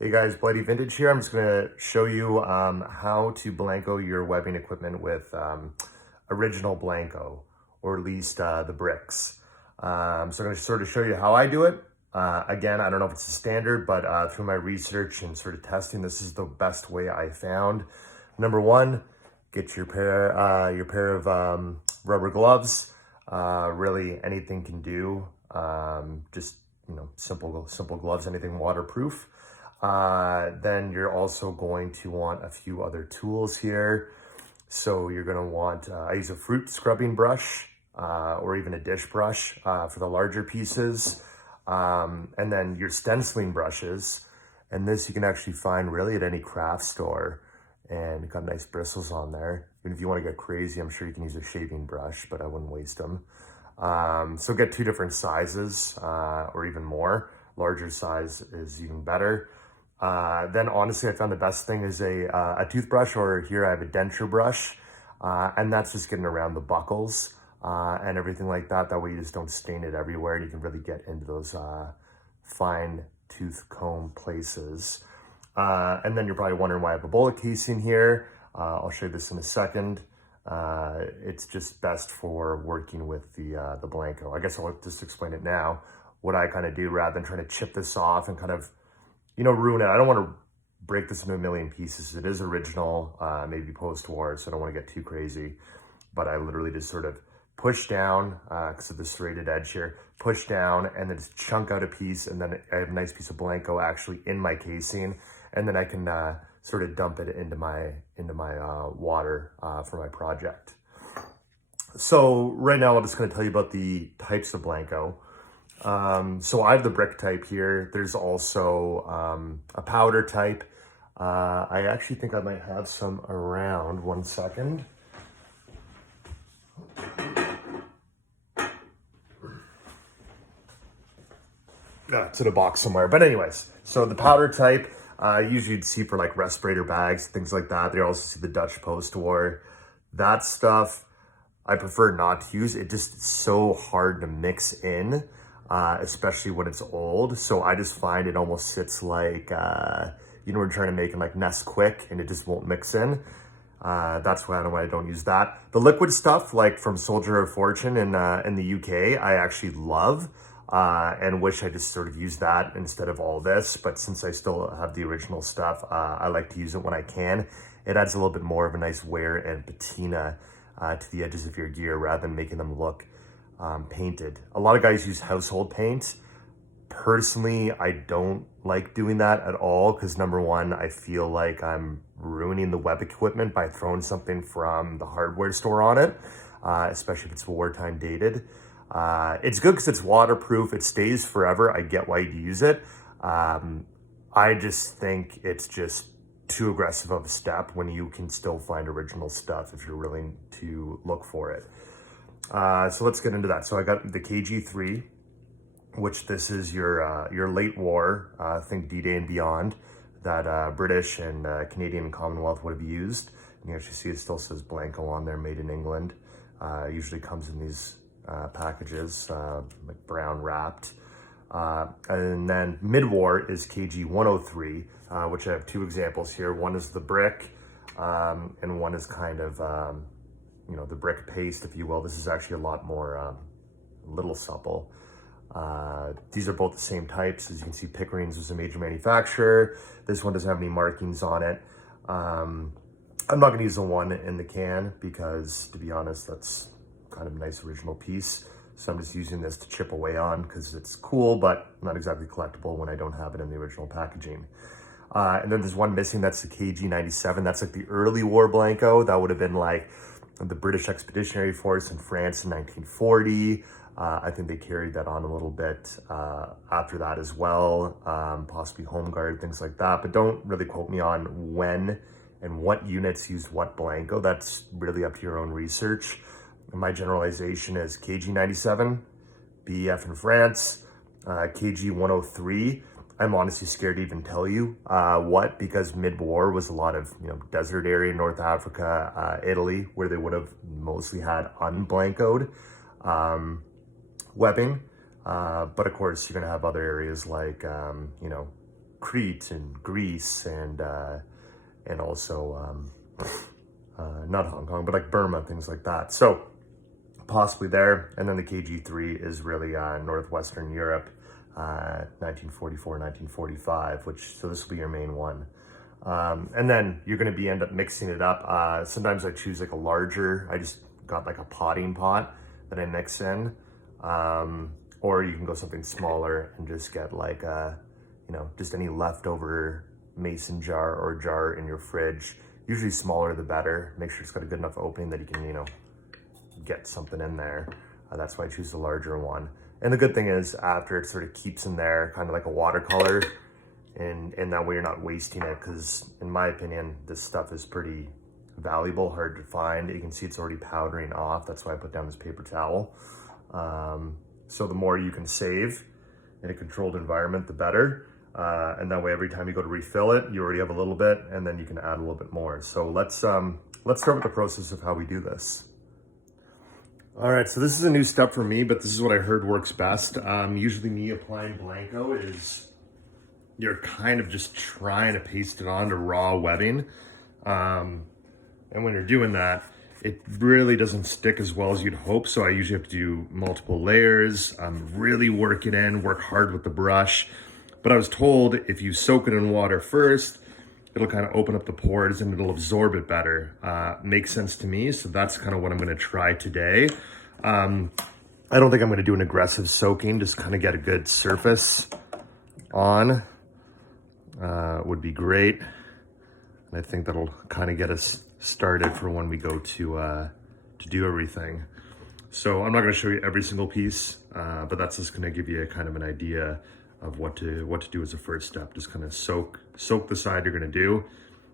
Hey guys, Bloody Vintage here. I'm just going to show you how to Blanco your webbing equipment with original Blanco, or at least the bricks. So I'm going to sort of show you how I do it. Again, I don't know if it's the standard, but through my research and sort of testing, this is the best way I found. Number one, get your pair of rubber gloves. Really, anything can do. Just simple gloves, anything waterproof. Then you're also going to want a few other tools here. So you're going to want, I use a fruit scrubbing brush or even a dish brush for the larger pieces. And then your stenciling brushes. And this you can actually find really at any craft store. And it got nice bristles on there. Even if you want to get crazy, I'm sure you can use a shaving brush, but I wouldn't waste them. So get two different sizes or even more. Larger size is even better. Then honestly, I found the best thing is a toothbrush, or here I have a denture brush, and that's just getting around the buckles and everything like that. That way you just don't stain it everywhere, and you can really get into those fine tooth comb places. And then you're probably wondering why I have a bullet casing here. I'll show you this in a second. It's just best for working with the Blanco. I guess I'll just explain it now. What I kind of do, rather than trying to chip this off and kind of ruin it. I don't want to break this into a million pieces. It is original, maybe post-war, so I don't want to get too crazy. But I literally just sort of push down, because of the serrated edge here, push down and then just chunk out a piece, and then I have a nice piece of Blanco actually in my casing, and then I can sort of dump it into my water for my project. So right now I'm just going to tell you about the types of Blanco. So I have the brick type here. There's also a powder type. I actually think I might have some around. 1 second. It's in a box somewhere. But anyways, so the powder type, usually you'd see for like respirator bags, things like that. They also see the Dutch post-war. That stuff I prefer not to use. It just, it's so hard to mix in. Especially when it's old. So I just find it almost sits like, we're trying to make it like Nesquik and it just won't mix in. That's why I don't use that. The liquid stuff, like from Soldier of Fortune in the UK, I actually love and wish I just sort of used that instead of all this. But since I still have the original stuff, I like to use it when I can. It adds a little bit more of a nice wear and patina to the edges of your gear rather than making them look painted. A lot of guys use household paint. Personally, I don't like doing that at all because number one, I feel like I'm ruining the web equipment by throwing something from the hardware store on it, especially if it's wartime dated. It's good because it's waterproof. It stays forever. I get why you use it. I just think it's just too aggressive of a step when you can still find original stuff if you're willing to look for it. So let's get into that. So I got the KG3, which this is your late war, think D-Day and beyond, that British and Canadian and Commonwealth would have used. And you actually see it still says Blanco on there, made in England. Usually comes in these packages, like brown wrapped. And then mid-war is KG103, which I have two examples here. One is the brick, and one is kind of the brick paste, if you will. This is actually a lot more little supple. These are both the same types. As you can see, Pickering's was a major manufacturer. This one doesn't have any markings on it. I'm not going to use the one in the can because, to be honest, that's kind of a nice original piece. So I'm just using this to chip away on because it's cool, but not exactly collectible when I don't have it in the original packaging. And then there's one missing. That's the KG97. That's like the early war Blanco. That would have been like the British Expeditionary Force in France in 1940. I think they carried that on a little bit after that as well, possibly Home Guard, things like that. But don't really quote me on when and what units used what Blanco. That's really up to your own research. And my generalization is KG97, BEF in France, KG103. I'm honestly scared to even tell you what, because mid-war was a lot of desert area, North Africa, Italy, where they would have mostly had unblancoed webbing. But of course, you're gonna have other areas like Crete and Greece and also not Hong Kong, but like Burma, things like that. So possibly there. And then the KG3 is really Northwestern Europe, 1944, 1945, so this will be your main one. And then you're going to end up mixing it up. Sometimes I choose like a larger, I just got like a potting pot that I mix in. Or you can go something smaller and just get like just any leftover mason jar or jar in your fridge. Usually smaller the better. Make sure it's got a good enough opening that you can, get something in there. That's why I choose the larger one. And the good thing is after it sort of keeps in there, kind of like a watercolor, and that way you're not wasting it, because in my opinion, this stuff is pretty valuable, hard to find. You can see it's already powdering off. That's why I put down this paper towel. So the more you can save in a controlled environment, the better. And that way, every time you go to refill it, you already have a little bit, and then you can add a little bit more. So let's start with the process of how we do this. All right, so this is a new step for me, but this is what I heard works best. Usually me applying Blanco is you're kind of just trying to paste it onto raw webbing. And when you're doing that, it really doesn't stick as well as you'd hope. So I usually have to do multiple layers, really work it in, work hard with the brush. But I was told if you soak it in water first, it'll kind of open up the pores and it'll absorb it better. Makes sense to me. So that's kind of what I'm going to try today. I don't think I'm going to do an aggressive soaking, just kind of get a good surface on. Would be great. And I think that'll kind of get us started for when we go to do everything. So I'm not going to show you every single piece, but that's just going to give you a kind of an idea of what to do as a first step. Just kind of soak the side you're going to do.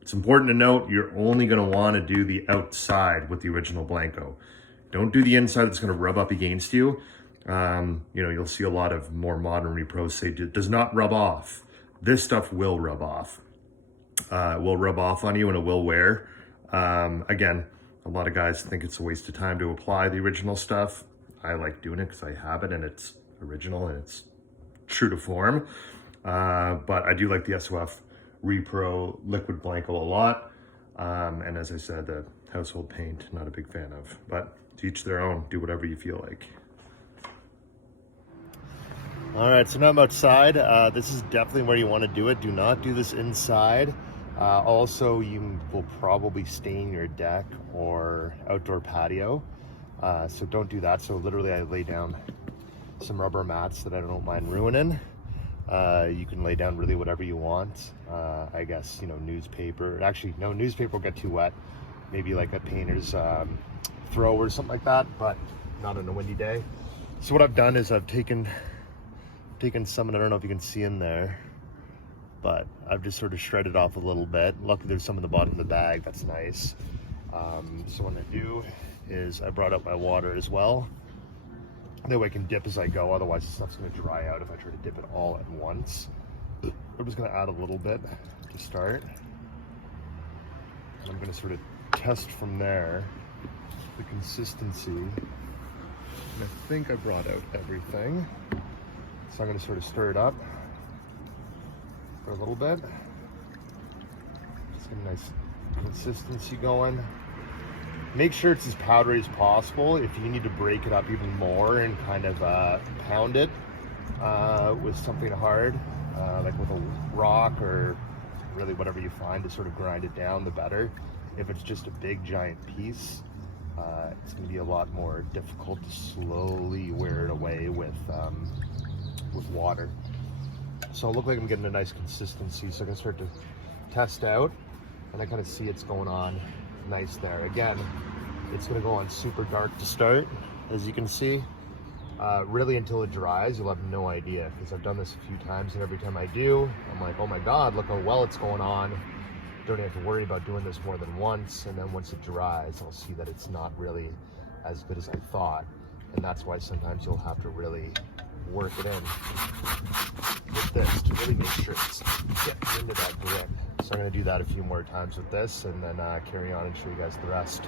It's important to note you're only going to want to do the outside with the original Blanco. Don't do the inside that's going to rub up against you. You'll see a lot of more modern repros say it does not rub off. This stuff will rub off. It will rub off on you and it will wear. Again, a lot of guys think it's a waste of time to apply the original stuff. I like doing it because I have it and it's original and it's true to form. But I do like the SOF Repro Liquid Blanco a lot. And as I said, the household paint, not a big fan of. But to each their own, do whatever you feel like. All right, so now I'm outside. This is definitely where you want to do it. Do not do this inside. Also, you will probably stain your deck or outdoor patio. So don't do that. So literally I lay down some rubber mats that I don't mind ruining. You can lay down really whatever you want. I guess, newspaper. Actually, no, newspaper will get too wet. Maybe like a painter's throw or something like that, but not on a windy day. So what I've done is I've taken some, and I don't know if you can see in there, but I've just sort of shredded off a little bit. Luckily there's some in the bottom of the bag. That's nice. So what I do is I brought up my water as well. That way I can dip as I go. Otherwise the stuff's going to dry out if I try to dip it all at once. I'm just going to add a little bit to start. And I'm going to sort of test from there the consistency. And I think I brought out everything. So I'm going to sort of stir it up for a little bit. Just get a nice consistency going. Make sure it's as powdery as possible. If you need to break it up even more and kind of pound it with something hard, like with a rock or really whatever you find to sort of grind it down, the better. If it's just a big giant piece, it's going to be a lot more difficult to slowly wear it away with water. So it looks like I'm getting a nice consistency, so I can start to test out, and I kind of see it's going on nice there. Again, it's going to go on super dark to start, as you can see. Really until it dries, you'll have no idea, because I've done this a few times, and every time I do, I'm like, oh my god, look how well it's going on. Don't have to worry about doing this more than once, and then once it dries, I'll see that it's not really as good as I thought, and that's why sometimes you'll have to really work it in with this to really make sure it's getting into that grip. So I'm going to do that a few more times with this, and then carry on and show you guys the rest.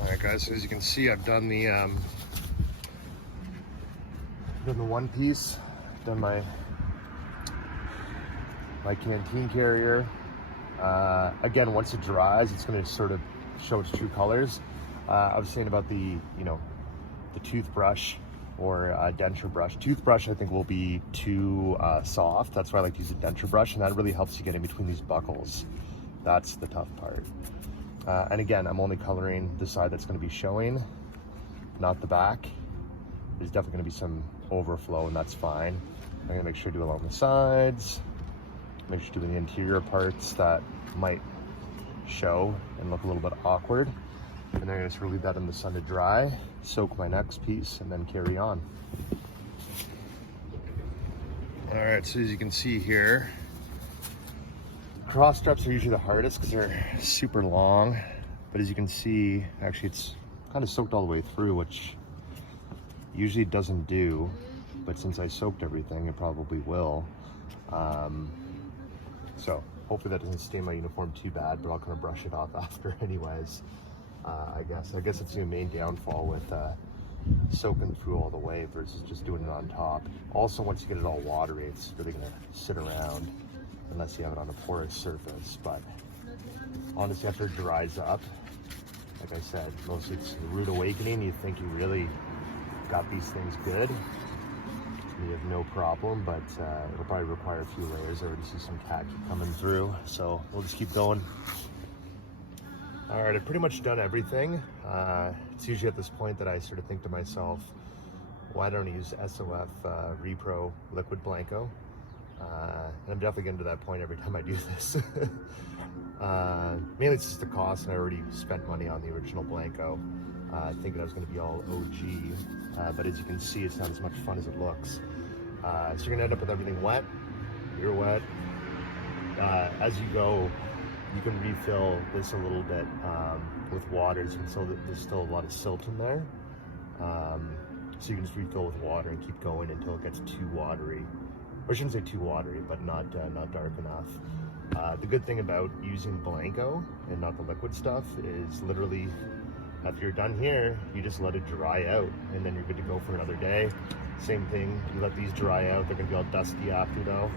Alright guys, so as you can see, I've done the one piece. done my canteen carrier. Again, once it dries, it's going to sort of show its true colors. I was saying about the toothbrush or denture brush. Toothbrush, I think, will be too soft. That's why I like to use a denture brush, and that really helps you get in between these buckles. That's the tough part. And again, I'm only coloring the side that's going to be showing, not the back. There's definitely going to be some overflow, and that's fine. I'm going to make sure to do along the sides. Make sure to do the interior parts that might show and look a little bit awkward. And then I just leave that in the sun to dry, soak my next piece, and then carry on. All right, so as you can see here, cross straps are usually the hardest because they're super long. But as you can see, actually it's kind of soaked all the way through, which usually it doesn't do. But since I soaked everything, it probably will. So hopefully that doesn't stain my uniform too bad, but I'll kind of brush it off after anyways. I guess it's the main downfall with soaking through all the way versus just doing it on top. Also, once you get it all watery, it's really gonna sit around unless you have it on a porous surface. But honestly, after it dries up, like I said, mostly it's a rude awakening. You think you really got these things good, you have no problem, but it'll probably require a few layers. I already see some khaki coming through, so we'll just keep going. All right, I've pretty much done everything. It's usually at this point that I sort of think to myself, why don't I use SOF Repro Liquid Blanco? And I'm definitely getting to that point every time I do this. Mainly it's just the cost, and I already spent money on the original Blanco, thinking I was going to be all OG. But as you can see, it's not as much fun as it looks. So you're going to end up with everything wet. You're wet. As you go, you can refill this a little bit with water. So you can tell that there's still a lot of silt in there. So you can just refill with water and keep going until it gets too watery. Or I shouldn't say too watery, but not dark enough. The good thing about using Blanco and not the liquid stuff is literally after you're done here, you just let it dry out and then you're good to go for another day. Same thing, you let these dry out. They're gonna be all dusty after though,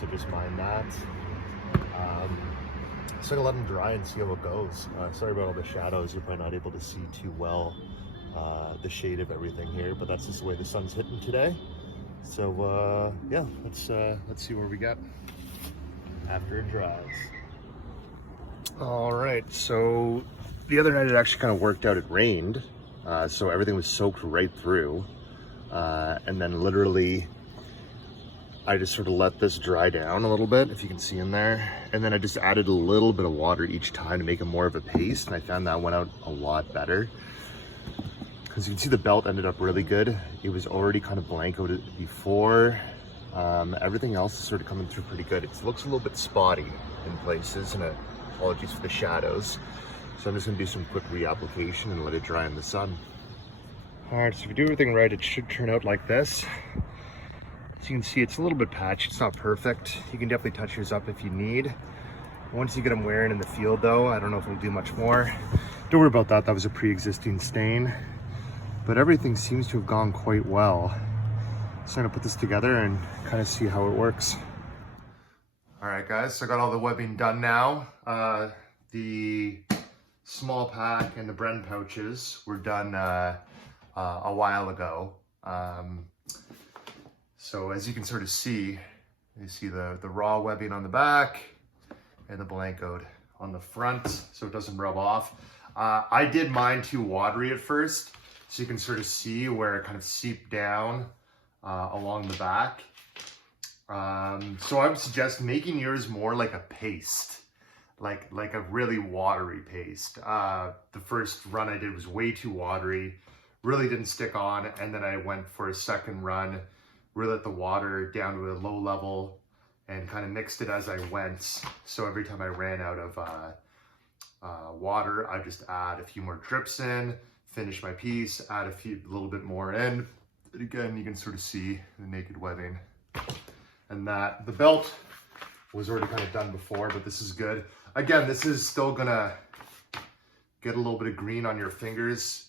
so just mind that. So I'm gonna let them dry and see how it goes. Sorry about all the shadows. You're probably not able to see too well the shade of everything here, but that's just the way the sun's hitting today. So yeah, let's see where we get after it dries. All right, so the other night it actually kind of worked out. It rained, so everything was soaked right through, and then literally I just sort of let this dry down a little bit, if you can see in there, and then I just added a little bit of water each time to make it more of a paste, and I found that went out a lot better. Because you can see the belt ended up really good. It was already kind of blancoed before. Everything else is sort of coming through pretty good. It looks a little bit spotty in places, and apologies for the shadows. So I'm just gonna do some quick reapplication and let it dry in the sun. All right, so if you do everything right, it should turn out like this. As you can see, it's a little bit patchy. It's not perfect. You can definitely touch yours up if you need. Once you get them wearing in the field though, I don't know if it'll do much more. Don't worry about that. That was a pre-existing stain. But everything seems to have gone quite well. So I'm gonna put this together and kind of see how it works. All right, guys, so I got all the webbing done now. The small pack and the Bren pouches were done a while ago. So as you can sort of see, you see the raw webbing on the back and the blancoed on the front, so it doesn't rub off. I did mine too watery at first, so you can sort of see where it kind of seeped down along the back. So I would suggest making yours more like a paste, like a really watery paste. The first run I did was way too watery, really didn't stick on, and then I went for a second run, really let the water down to a low level and kind of mixed it as I went. So every time I ran out of water, I just add a few more drips in, finish my piece, add a little bit more in. And again, you can sort of see the naked webbing. And that the belt was already kind of done before, but this is good. Again, this is still gonna get a little bit of green on your fingers.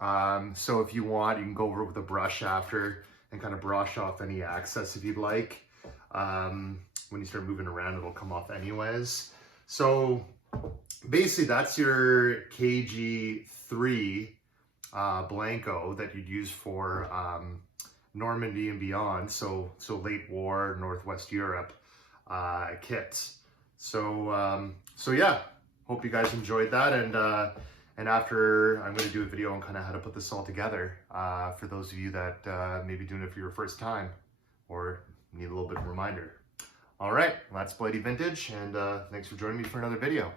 So if you want, you can go over with a brush after and kind of brush off any excess if you'd like. When you start moving around, it'll come off anyways. So basically that's your KG3 Blanco that you'd use for Normandy and beyond, so late war, Northwest Europe kits. So yeah, hope you guys enjoyed that, and after I'm going to do a video on kind of how to put this all together for those of you that may be doing it for your first time or need a little bit of a reminder. All right, well, that's Bloody Vintage, and thanks for joining me for another video.